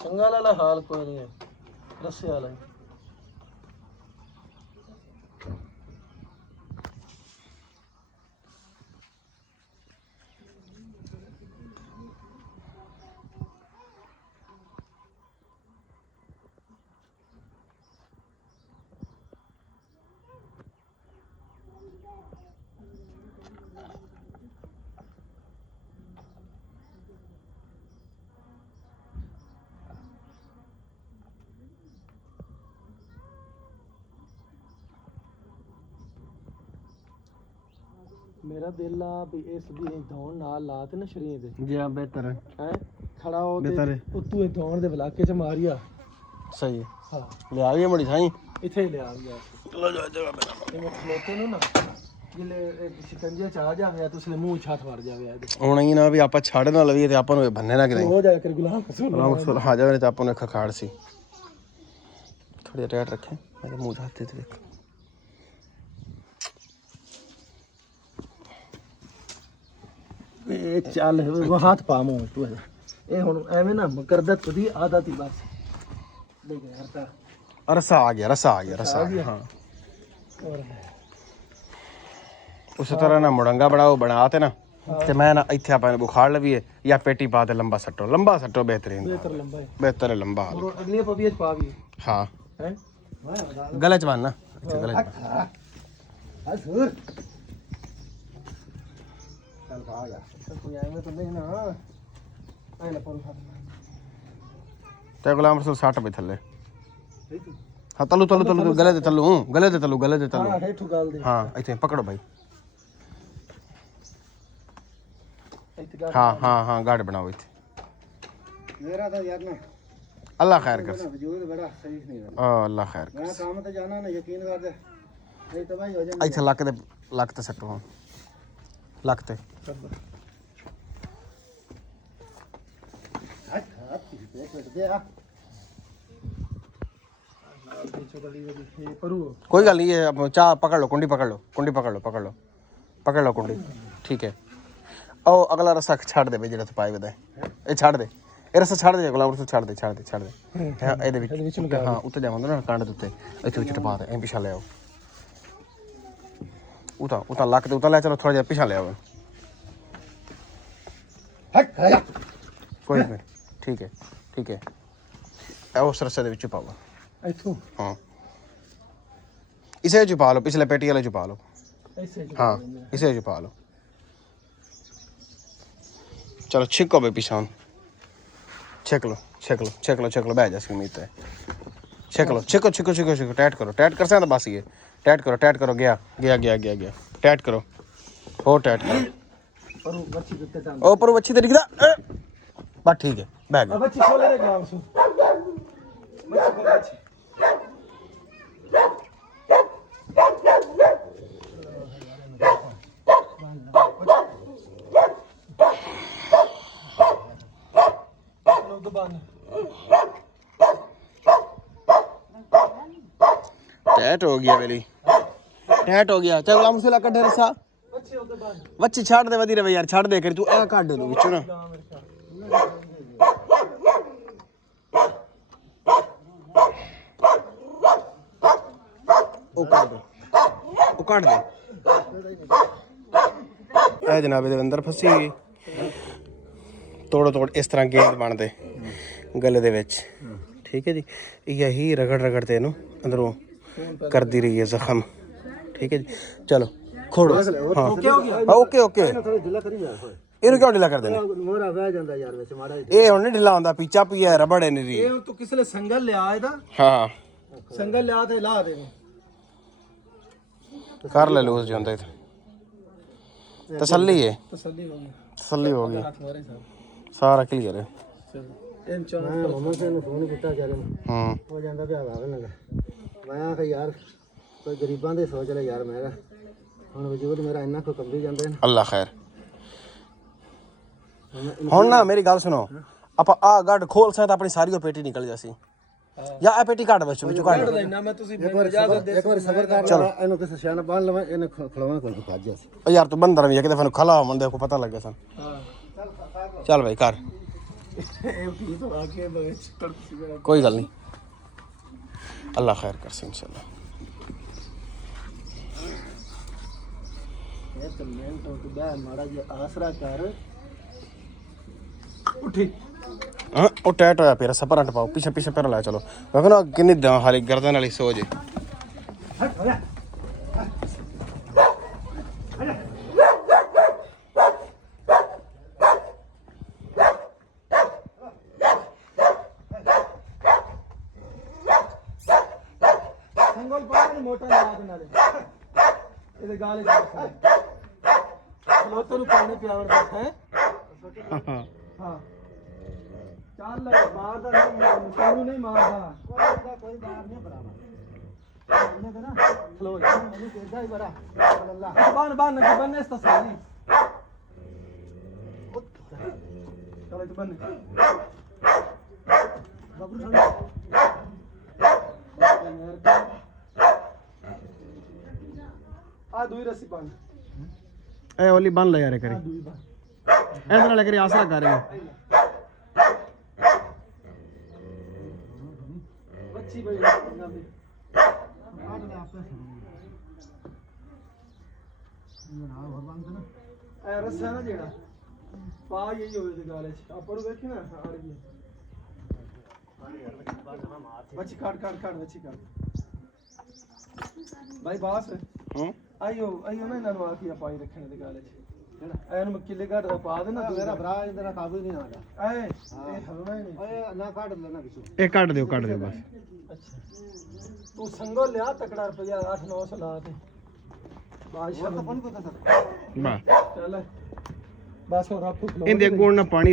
संगाल वाला हाल कोई नहीं है, रस्से वाला ही। मेरा दिल आ भी इस दी दौड़ नाल ला ते ना शरीर दे जी हां बेहतर है खड़ा हो बेहतर है तू दौड़ दे इलाके च मारिया सही है हां ले आ गई बड़ी साई इथे ही ले आ गया चलो जा जगह पे ਇਹ ਮੈਂ ਖਲੋਤੇ ਨੂੰ ਨਾ ਜਿਲੇ ਸ਼ਿਕੰਜੇ ਚ ਆ ਜਾਵੇ ਤੇ ਉਸਲੇ ਮੂੰਹ ਛੱਤ ਵੜ ਜਾਵੇ ਇਹਦੇ ਹੁਣ ਇਹ ਨਾ ਵੀ ਆਪਾਂ ਛੱਡ ਨਾ ਲਈਏ ਤੇ ਆਪਾਂ ਨੂੰ ਬੰਨੇ ਨਾ ਕਿਤੇ ਹੋ ਜਾਏ ਕਰ ਗੁਲਾਮ ਰਸੂਲ ਆ ਜਾਵੇ ਤੇ ਆਪਾਂ ਨੂੰ ਖਖਾੜ ਸੀ ਥੋੜੀ ਟਾਈਟ ਰੱਖੇ ਮੇਰੇ ਮੂੰਹ ਹੱਥ ਤੇ ਦੇਖ ਇਹ ਚੱਲ ਉਹ ਹੱਥ ਪਾ ਮੂੰਹ ਤੂੰ ਇਹ ਹੁਣ ਐਵੇਂ ਨਾ ਕਰਦਤ ਦੀ ਆਦਤ ਹੀ ਬਸ ਦੇਖ ਯਾਰ ਤਾਂ रसा आ गया रसा आ गया हाँ और उस तरह ना मुड़ंगा बनाओ बनाते ना ते मैं ना इत्थे आपने बुखार लवीए या पेटी पा ते लंबा सट्टो बेहतरीन बेहतर लंबा है बेहतर है लंबा और अगली पपीज पा भी हाँ हैं गले च बांध ना अच्छा गले च असुर चल आ जा कोई आए में तो नहीं ना आए ना पर ते गुलाम रसूल 60 पे थल्ले हाँ तलू गले दे तलू हां हेठू गाल दे हाँ इत्थे पकड़ो भाई हाँ गाड़ बनाओ इत्थे मेरा तो यार ना अल्लाह खैर कर वजूद बड़ा सही नहीं है अल्लाह खैर कर मैं काम ते जाना ना यकीन कर दे नहीं तो भाई हो जाए इत्थे लक ते सट्टो हाँ लक ते कोई गल नहीं है चाह पकड़ लो कुंडी पकड़ लो कुंडी ठीक है ओ अगला रस्सा छड़ दे जेड़ा तू पाए वदा ए छड़ दे ए रस्सा छड़ दे गुलाम रसूल छड़ दे हां ए दे विच हां उत्ते जावंदा ना कांड दे उत्ते इत्थे विच टपा दे ए पिछा ले आओ उता लक दे उता ले चलो थोड़ा जा पिछा ले आओ हट कोई नहीं ठीक है ए उस रस्से दे विच पाओ इथों हाँ इसे छुपा लो पिछले पेटी वाले छुपा लो ऐसे हाँ इसे छुपा लो चलो छिको भाई पिछान छेक लो बह जा इसकी उम्मीद है छेक लो छिको टाइट कर सकते बस ये टाइट करो गया टाइट करो हो टाइट करो ओ पर बच्ची तेरी किदा बस ठीक है बह गया बच्ची खोले रे गुलाम सु बच्ची खोल बच्ची टैट हो गया मेरी टैट हो गया चल गुलाम रसूल कड्ढे रसा बच्ची छाड़ दे वधी रवे यार छाड़ दे कर तू ए काट दे विचों ना ओ काट दे ए जनाब दे अंदर फसी हुई तोड़ इस तरह गेंद बनते गले दे विच ठीक है जी यही रगड़ते इनू अंदरों करती रही है जख्म ठीक है जी चलो खोड़ो हाँ ओके ਇਹਨੂੰ ਕਿਉਂ ਢਿੱਲਾ ਕਰਦੇ ਨੇ ਮੋਰਾ ਵਹਿ ਜਾਂਦਾ ਯਾਰ ਵੈਸੇ ਮਾੜਾ ਇਹ ਹੁਣ ਨਹੀਂ ਢਿੱਲਾ ਹੁੰਦਾ ਪੀਚਾ ਪੀਆ ਰਬੜ ਹੈ ਨੀਰੀ ਇਹ ਤੂੰ ਕਿਸੇ ਲਈ ਸੰਗਲ ਲਿਆ ਇਹਦਾ ਹਾਂ ਸੰਗਲ ਲਿਆ ਤੇ ਲਾ ਦੇ ਕਰ ਲੈ ਲੂਸ ਜਾਂਦਾ ਇਹ ਤਸੱਲੀ ਹੈ ਤਸੱਲੀ ਹੋ ਗਈ ਹੱਥ ਮਾਰੇ ਸਾਰਾ ਕਲੀਅਰ ਹੈ ਇਹ ਚਾਹ ਮਮਾ ਤੇ ਨੂੰ ਫੋਨ ਕੀਤਾ ਜਾ ਰਿਹਾ ਹੋ ਜਾਂਦਾ ਪਿਆ ਵਾ ਨਾ ਮੈਂ ਕਿਹਾ ਯਾਰ ਕੋਈ ਗਰੀਬਾਂ ਦੇ ਸੋਚ ਲੈ ਯਾਰ ਮੈਂ ਹੁਣ ਵਜੂਦ ਮੇਰਾ ਇੰਨਾ ਕੋ ਕੰਬੀ ਜਾਂਦੇ ਨੇ ਅੱਲਾ ਖੈਰ ਹੁਣ ਨਾ ਮੇਰੀ ਗੱਲ ਸੁਣੋ ਆਪਾਂ ਆ ਗੱਡ ਖੋਲ ਸਕਦਾ ਆਪਣੀ ਸਾਰੀ ਉਹ ਪੇਟੀ ਨਿਕਲ ਜਾਸੀ ਜਾਂ ਇਹ ਪੇਟੀ ਕੱਢ ਵਿੱਚੋਂ ਕੱਢ ਲੈਣਾ ਮੈਂ ਤੁਸੀਂ ਇੱਕ ਵਾਰ ਸਬਰ ਕਰ ਲੈ ਇਹਨੂੰ ਕਿਸੇ ਸਿਆਣਾ ਬੰਨ ਲਵਾਂ ਇਹਨੇ ਖਲਵਾਣਾ ਕੋਈ ਕੱਜ ਜਾਸੀ ਓ ਯਾਰ ਤੂੰ ਬੰਦਰ ਵੀ ਕਿਤੇ ਫਨ ਖਲਾ ਹੁੰਦੇ ਕੋ ਪਤਾ ਲੱਗਿਆ ਸਨ ਚੱਲ ਭਾਈ ਕਰ कोई गल नहीं, अल्लाह खैर कर से इंशाल्लाह। माड़ा जी आसरा कर उठी। हाँ वो टैट होया पैर सपर हट पाओ, पीछे पीछे पैर ला चलो। देखो ना किन्नी हाली गर्दन वाली सोच है। संगल पानी मोटा ला के नाले ਇਹਦੇ ਗਾਲੇ ਲੋਕਾਂ ਨੂੰ ਪਾਣੀ ਪਿਆਉਣ ਦਾ ਹੈ। ਹਾਂ ਚੱਲ ਮਾਰਦਾ ਨਹੀਂ, ਤੈਨੂੰ ਨਹੀਂ ਮਾਰਦਾ ਕੋਈ ਬਾਹਰ ਨਹੀਂ ਬਰਾਬਰ ਇਹਨੇ ਕਹਣਾ ਖਲੋ ਜਾ ਮੈਨੂੰ ਕਿਹਦਾ ਹੀ ਬੜਾ ਅੱਲਾਹ ਬਨ ਬਨ ਕੇ ਬੰਨੇ ਇਸ ਤਸਲੀ ਚਲੇ ਤੇ ਬੰਨੇ ਬਾਬੂ आ दुई रस्सी बांध ए ओली बांध ले यार करे ऐसा ना लग रही आसरा कर रहे बच्ची भाई पंजाबी काट ले आपसे ये ना और बांध ना ए रस्सा ना जेड़ा पा यही होवे ते गाले च आपड़ देखे ना आड़ गई बच्ची काट काट काट बच्ची काट भाई बास आइयो आइयो ना ਇਹਨਾਂ ਨੂੰ ਆ ਕੇ ਪਾਈ ਰੱਖਣੇ ਦੇ ਗਾਲੇ 'ਚ ਜਿਹੜਾ ਐਨ ਕਿੱਲੇ ਘੱਟ ਦਾ ਪਾ ਦੇਣਾ ਮੇਰਾ ਭਰਾ ਇਹਦੇ ਨਾਲ ਕਾਬੂ ਨਹੀਂ ਆਉਂਦਾ ਐ ਇਹ ਹਲਣਾ ਹੀ ਨਹੀਂ ਓਏ ਨਾ ਕੱਢ ਲੈਣਾ ਕਿਸੇ ए काट दियो बस। ਅੱਛਾ ਤੂੰ ਸੰਗੋ ਲਿਆ ਤਕੜਾ ਰੁਪਿਆ 8-900 ਲਾ ਤੇ ਬਾਦਸ਼ਾਹ ਨੂੰ ਕੋ ਤਾਂ बा ਚੱਲ ਬਸ ਹੋਰ ਆਪੂ इंदे गुण ना पानी